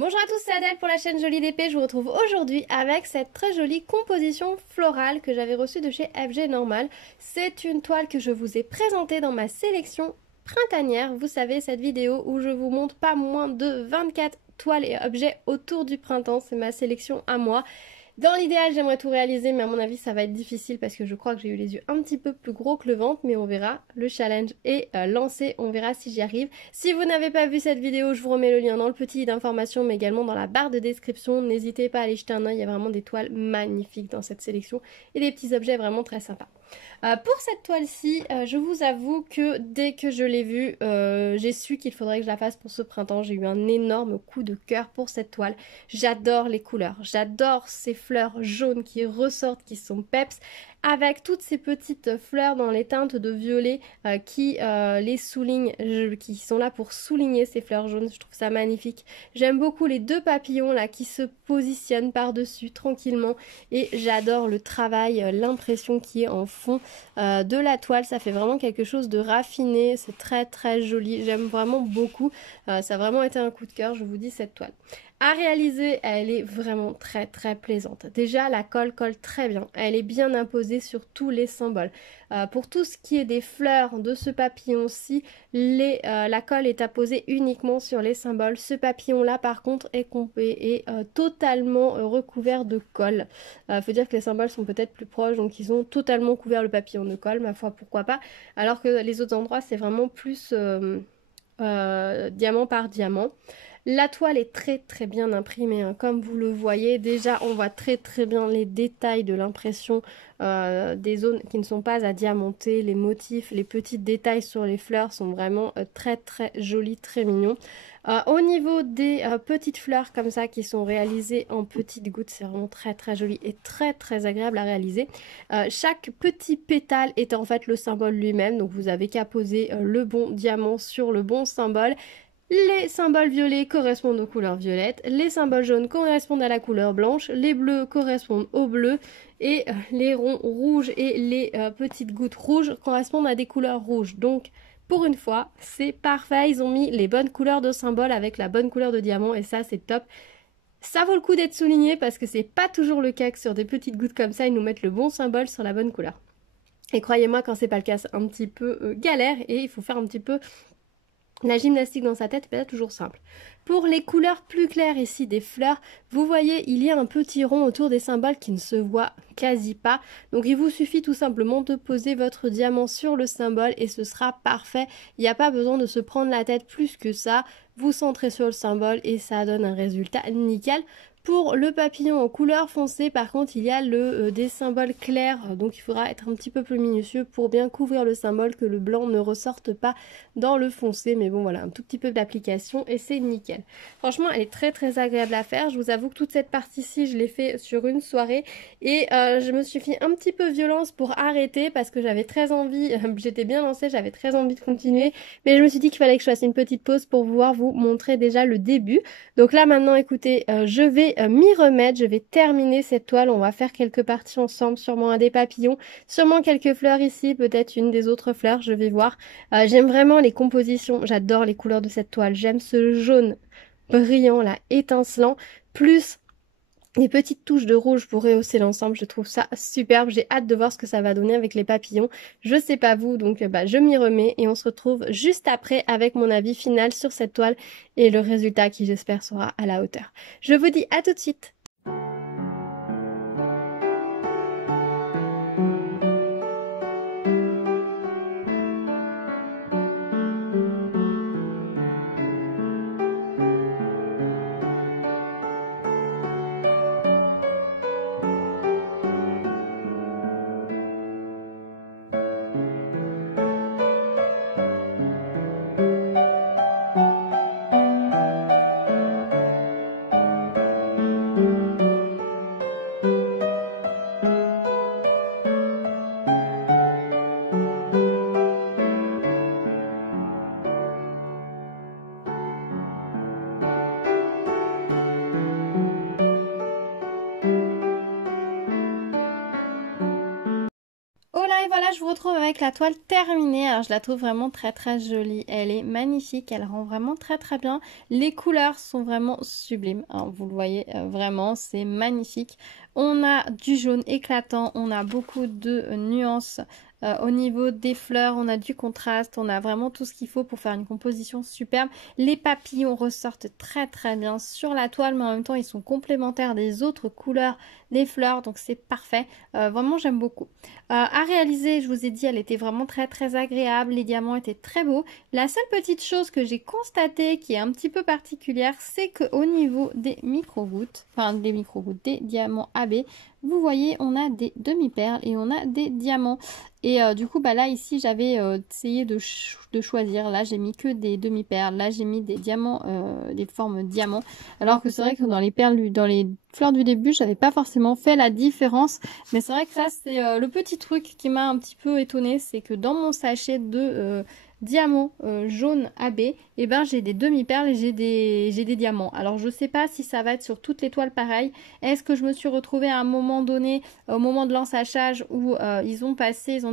Bonjour à tous, c'est Adèle pour la chaîne Jolie d'Épée. Je vous retrouve aujourd'hui avec cette très jolie composition florale que j'avais reçue de chez FG Normal. C'est une toile que je vous ai présentée dans ma sélection printanière. Vous savez, cette vidéo où je vous montre pas moins de 24 toiles et objets autour du printemps. C'est ma sélection à moi. Dans l'idéal, j'aimerais tout réaliser, mais à mon avis, ça va être difficile parce que je crois que j'ai eu les yeux un petit peu plus gros que le ventre, mais on verra. Le challenge est lancé, on verra si j'y arrive. Si vous n'avez pas vu cette vidéo, je vous remets le lien dans le petit d'information, mais également dans la barre de description. N'hésitez pas à aller jeter un œil, il y a vraiment des toiles magnifiques dans cette sélection et des petits objets vraiment très sympas. Pour cette toile-ci, je vous avoue que dès que je l'ai vue, j'ai su qu'il faudrait que je la fasse pour ce printemps. J'ai eu un énorme coup de cœur pour cette toile. J'adore les couleurs, j'adore ces fleurs jaunes qui ressortent, qui sont peps, avec toutes ces petites fleurs dans les teintes de violet qui les soulignent, qui sont là pour souligner ces fleurs jaunes. Je trouve ça magnifique. J'aime beaucoup les deux papillons là qui se positionnent par-dessus tranquillement et j'adore le travail, l'impression qui est en fond de la toile. Ça fait vraiment quelque chose de raffiné, c'est très très joli, j'aime vraiment beaucoup. Ça a vraiment été un coup de cœur, je vous dis, cette toile. À réaliser, elle est vraiment très très plaisante. Déjà, la colle colle très bien. Elle est bien imposée sur tous les symboles. Pour tout ce qui est des fleurs de ce papillon-ci, la colle est apposée uniquement sur les symboles. Ce papillon-là, par contre, est totalement recouvert de colle. Faut dire que les symboles sont peut-être plus proches, donc ils ont totalement couvert le papillon de colle. Ma foi, pourquoi pas. Alors que les autres endroits, c'est vraiment plus diamant par diamant. La toile est très très bien imprimée, hein. Comme vous le voyez, déjà on voit très très bien les détails de l'impression des zones qui ne sont pas à diamanter, les motifs, les petits détails sur les fleurs sont vraiment très très jolis, très mignons. Au niveau des petites fleurs comme ça qui sont réalisées en petites gouttes, c'est vraiment très très joli et très très agréable à réaliser. Chaque petit pétale est en fait le symbole lui-même, donc vous avez qu'à poser le bon diamant sur le bon symbole. Les symboles violets correspondent aux couleurs violettes, les symboles jaunes correspondent à la couleur blanche, les bleus correspondent au bleu et les ronds rouges et les petites gouttes rouges correspondent à des couleurs rouges. Donc pour une fois, c'est parfait, ils ont mis les bonnes couleurs de symboles avec la bonne couleur de diamant et ça c'est top. Ça vaut le coup d'être souligné parce que c'est pas toujours le cas que sur des petites gouttes comme ça, ils nous mettent le bon symbole sur la bonne couleur. Et croyez-moi, quand c'est pas le cas, c'est un petit peu galère et il faut faire un petit peu la gymnastique dans sa tête n'est pas toujours simple. Pour les couleurs plus claires ici des fleurs, vous voyez, il y a un petit rond autour des symboles qui ne se voit quasi pas. Donc il vous suffit tout simplement de poser votre diamant sur le symbole et ce sera parfait. Il n'y a pas besoin de se prendre la tête plus que ça. Vous centrez sur le symbole et ça donne un résultat nickel. Pour le papillon en couleur foncée, par contre, il y a des symboles clairs, donc il faudra être un petit peu plus minutieux pour bien couvrir le symbole, que le blanc ne ressorte pas dans le foncé. Mais bon, voilà, un tout petit peu d'application et c'est nickel. Franchement, elle est très très agréable à faire. Je vous avoue que toute cette partie-ci, je l'ai fait sur une soirée et je me suis fait un petit peu violence pour arrêter parce que j'avais très envie, j'étais bien lancée, j'avais très envie de continuer, mais je me suis dit qu'il fallait que je fasse une petite pause pour pouvoir vous montrer déjà le début. Donc là maintenant, écoutez, je vais m'y remettre, je vais terminer cette toile, on va faire quelques parties ensemble, sûrement un des papillons, sûrement quelques fleurs ici, peut-être une des autres fleurs, je vais voir. J'aime vraiment les compositions, j'adore les couleurs de cette toile, j'aime ce jaune brillant là, étincelant, plus des petites touches de rouge pour rehausser l'ensemble, je trouve ça superbe, j'ai hâte de voir ce que ça va donner avec les papillons. Je sais pas vous, donc je m'y remets et on se retrouve juste après avec mon avis final sur cette toile et le résultat qui j'espère sera à la hauteur. Je vous dis à tout de suite. je vous retrouve avec la toile terminée. Alors je la trouve vraiment très très jolie. Elle est magnifique, elle rend vraiment très très bien. Les couleurs sont vraiment sublimes, hein, vous le voyez vraiment, c'est magnifique. On a du jaune éclatant, on a beaucoup de nuances. Au niveau des fleurs, on a du contraste, on a vraiment tout ce qu'il faut pour faire une composition superbe. Les papillons ressortent très très bien sur la toile, mais en même temps ils sont complémentaires des autres couleurs des fleurs, donc c'est parfait. Vraiment j'aime beaucoup. À réaliser, je vous ai dit, elle était vraiment très très agréable, les diamants étaient très beaux. La seule petite chose que j'ai constatée qui est un petit peu particulière, c'est qu'au niveau des micro-gouttes, enfin des micro-gouttes, des diamants AB, vous voyez, on a des demi-perles et on a des diamants. Et du coup, bah là, ici, j'avais essayé de choisir. Là, j'ai mis que des demi-perles. Là, j'ai mis des diamants, des formes diamants. Alors que c'est vrai que dans les perles, dans les fleurs du début, j'avais pas forcément fait la différence. Mais c'est vrai que ça, c'est le petit truc qui m'a un petit peu étonnée. C'est que dans mon sachet de diamants jaune AB, et ben j'ai des demi-perles et j'ai des diamants. Alors je sais pas si ça va être sur toutes les toiles pareil. Est-ce que je me suis retrouvée à un moment donné, au moment de l'ensachage, où ils ont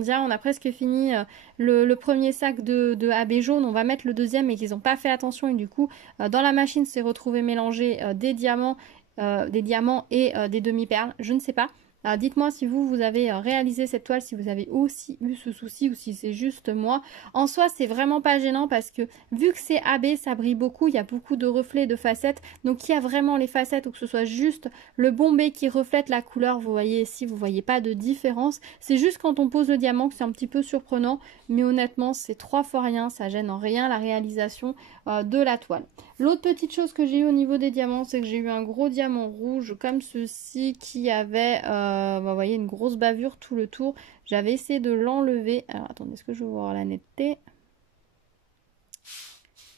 dit ah, on a presque fini le premier sac de AB jaune, on va mettre le deuxième, et qu'ils n'ont pas fait attention, et du coup dans la machine s'est retrouvé mélangé des diamants et des demi-perles, je ne sais pas. Alors dites-moi si vous avez réalisé cette toile, si vous avez aussi eu ce souci ou si c'est juste moi. En soi, c'est vraiment pas gênant parce que vu que c'est AB, ça brille beaucoup, il y a beaucoup de reflets, de facettes. Donc il y a vraiment les facettes ou que ce soit juste le bombé qui reflète la couleur. Vous voyez ici, vous voyez pas de différence. C'est juste quand on pose le diamant que c'est un petit peu surprenant. Mais honnêtement, c'est 3 fois rien, ça gêne en rien la réalisation de la toile. L'autre petite chose que j'ai eu au niveau des diamants, c'est que j'ai eu un gros diamant rouge comme ceci qui avait, vous voyez, une grosse bavure tout le tour. J'avais essayé de l'enlever. Alors attendez, est-ce que je vais voir la netteté?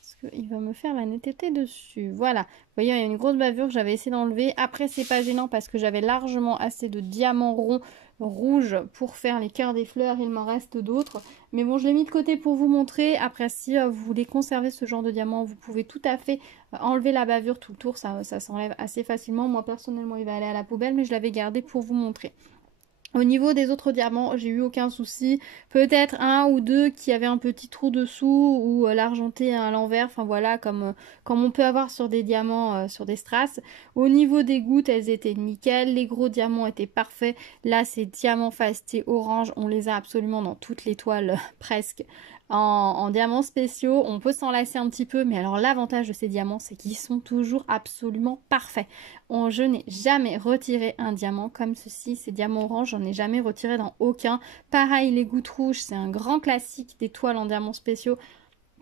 Est-ce qu'il va me faire la netteté dessus? Voilà, vous voyez, il y a une grosse bavure que j'avais essayé d'enlever. Après, c'est pas gênant parce que j'avais largement assez de diamants ronds rouges pour faire les cœurs des fleurs. Il m'en reste d'autres. Mais bon, je l'ai mis de côté pour vous montrer. Après, si vous voulez conserver ce genre de diamant, vous pouvez tout à fait enlever la bavure tout le tour. Ça s'enlève assez facilement. Moi, personnellement, il va aller à la poubelle, mais je l'avais gardé pour vous montrer. Au niveau des autres diamants, j'ai eu aucun souci. Peut-être un ou deux qui avaient un petit trou dessous ou l'argenté à l'envers. Enfin voilà, comme on peut avoir sur des diamants, sur des strass. Au niveau des gouttes, elles étaient nickel. Les gros diamants étaient parfaits. Là, ces diamants facetés orange, on les a absolument dans toutes les toiles presque. En diamants spéciaux, on peut s'en lasser un petit peu, mais alors l'avantage de ces diamants, c'est qu'ils sont toujours absolument parfaits. Je n'ai jamais retiré un diamant comme ceci, ces diamants orange, j'en ai jamais retiré dans aucun. Pareil, les gouttes rouges, c'est un grand classique des toiles en diamants spéciaux.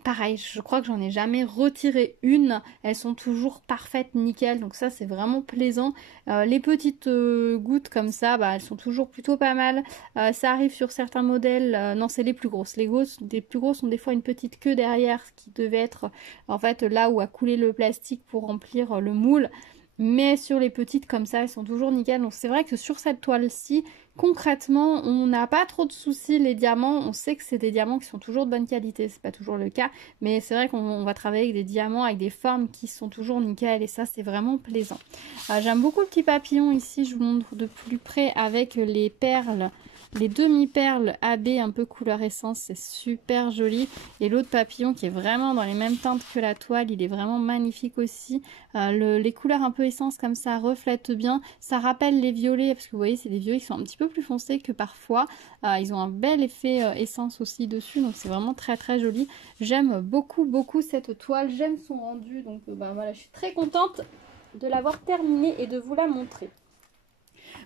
Pareil, je crois que j'en ai jamais retiré une. Elles sont toujours parfaites, nickel. Donc ça, c'est vraiment plaisant. Les petites gouttes comme ça, bah, elles sont toujours plutôt pas mal. Ça arrive sur certains modèles. Non, c'est les plus grosses. Les plus grosses ont des fois une petite queue derrière, ce qui devait être en fait là où a coulé le plastique pour remplir le moule. Mais sur les petites comme ça, elles sont toujours nickel. Donc c'est vrai que sur cette toile-ci, concrètement, on n'a pas trop de soucis. Les diamants, on sait que c'est des diamants qui sont toujours de bonne qualité. C'est pas toujours le cas. Mais c'est vrai qu'on va travailler avec des diamants, avec des formes qui sont toujours nickel. Et ça, c'est vraiment plaisant. J'aime beaucoup le petit papillon ici. Je vous montre de plus près avec les perles. Les demi-perles AB un peu couleur essence, c'est super joli. Et l'autre papillon qui est vraiment dans les mêmes teintes que la toile, il est vraiment magnifique aussi. Les couleurs un peu essence comme ça reflètent bien. Ça rappelle les violets, parce que vous voyez, c'est des violets qui sont un petit peu plus foncés que parfois. Ils ont un bel effet essence aussi dessus, donc c'est vraiment très très joli. J'aime beaucoup beaucoup cette toile, j'aime son rendu, donc voilà, je suis très contente de l'avoir terminée et de vous la montrer.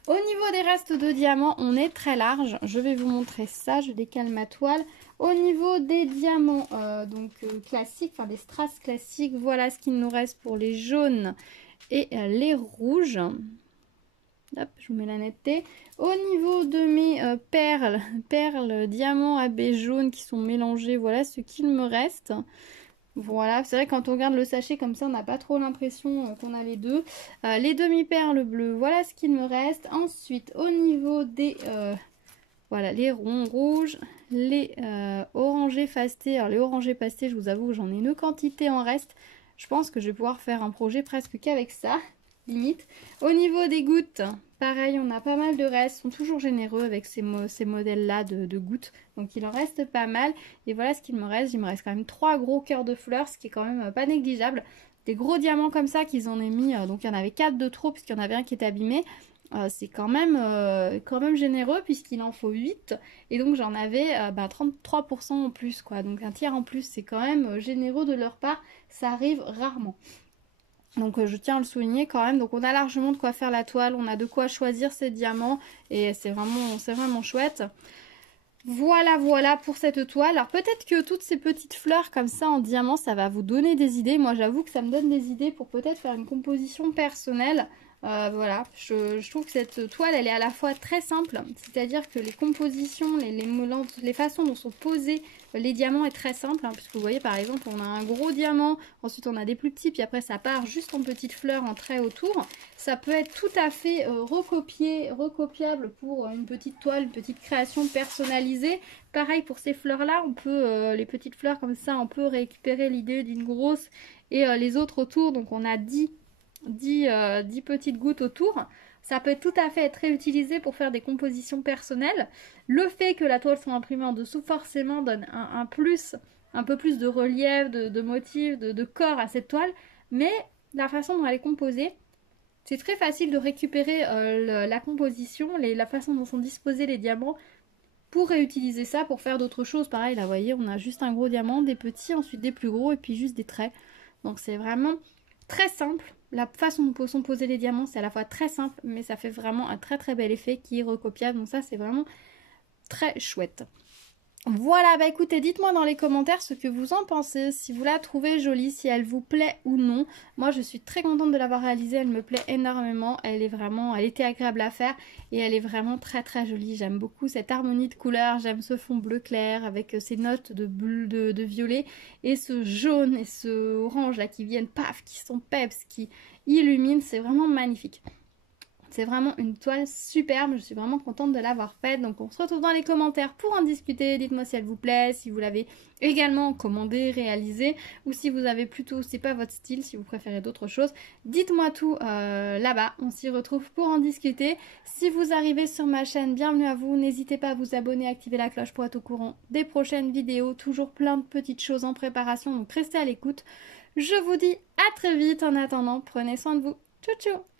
Au niveau des restes de diamants, on est très large. Je vais vous montrer ça, je décale ma toile. Au niveau des diamants classiques, enfin des strass classiques, voilà ce qu'il nous reste pour les jaunes et les rouges. Hop, je vous mets la netteté. Au niveau de mes perles diamants AB jaune qui sont mélangées, voilà ce qu'il me reste. Voilà, c'est vrai que quand on regarde le sachet comme ça, on n'a pas trop l'impression qu'on a les deux. Les demi-perles bleues, voilà ce qu'il me reste. Ensuite, au niveau des voilà, les ronds rouges, les orangés pastés. Alors les orangés pastés, je vous avoue, j'en ai une quantité en reste. Je pense que je vais pouvoir faire un projet presque qu'avec ça. limite. Au niveau des gouttes, pareil, on a pas mal de restes. Ils sont toujours généreux avec ces modèles-là de gouttes. Donc il en reste pas mal. Et voilà ce qu'il me reste. Il me reste quand même 3 gros cœurs de fleurs, ce qui est quand même pas négligeable. Des gros diamants comme ça qu'ils en aient mis. Donc il y en avait 4 de trop puisqu'il y en avait un qui était abîmé. C'est quand même généreux puisqu'il en faut 8 et donc j'en avais 33% en plus quoi, donc un tiers en plus, c'est quand même généreux de leur part, ça arrive rarement. Donc je tiens à le souligner quand même. Donc on a largement de quoi faire la toile, on a de quoi choisir ces diamants et c'est vraiment chouette. Voilà pour cette toile. Alors peut-être que toutes ces petites fleurs comme ça en diamant, ça va vous donner des idées. Moi j'avoue que ça me donne des idées pour peut-être faire une composition personnelle. Voilà, je trouve que cette toile elle est à la fois très simple, c'est-à-dire que les compositions, les façons dont sont posés les diamants est très simple, hein, puisque vous voyez par exemple on a un gros diamant, ensuite on a des plus petits, puis après ça part juste en petites fleurs en trait autour. Ça peut être tout à fait recopiable pour une petite toile, une petite création personnalisée. Pareil pour ces fleurs là, on peut, les petites fleurs comme ça, on peut récupérer l'idée d'une grosse et les autres autour, donc on a 10 petites gouttes autour. Ça peut tout à fait être réutilisé pour faire des compositions personnelles. Le fait que la toile soit imprimée en dessous forcément donne un peu plus de relief, de motifs, de corps à cette toile. Mais la façon dont elle est composée, c'est très facile de récupérer la composition, la façon dont sont disposés les diamants pour réutiliser ça pour faire d'autres choses. Pareil là vous voyez on a juste un gros diamant, des petits, ensuite des plus gros et puis juste des traits. Donc c'est vraiment très simple. La façon dont sont posés les diamants, c'est à la fois très simple, mais ça fait vraiment un très très bel effet qui est recopiable. Donc ça, c'est vraiment très chouette. Voilà, bah écoutez, dites-moi dans les commentaires ce que vous en pensez, si vous la trouvez jolie, si elle vous plaît ou non. Moi, je suis très contente de l'avoir réalisée, elle me plaît énormément. Elle était agréable à faire et elle est vraiment très très jolie. J'aime beaucoup cette harmonie de couleurs, j'aime ce fond bleu clair avec ces notes de bleu, de violet et ce jaune et ce orange là qui viennent, paf, qui sont peps, qui illuminent, c'est vraiment magnifique. C'est vraiment une toile superbe, je suis vraiment contente de l'avoir faite. Donc on se retrouve dans les commentaires pour en discuter. Dites-moi si elle vous plaît, si vous l'avez également commandée, réalisée, ou si vous avez plutôt, c'est pas votre style, si vous préférez d'autres choses. Dites-moi tout là-bas, on s'y retrouve pour en discuter. Si vous arrivez sur ma chaîne, bienvenue à vous. N'hésitez pas à vous abonner, activer la cloche pour être au courant des prochaines vidéos. Toujours plein de petites choses en préparation, donc restez à l'écoute. Je vous dis à très vite. En attendant, prenez soin de vous. Ciao ciao.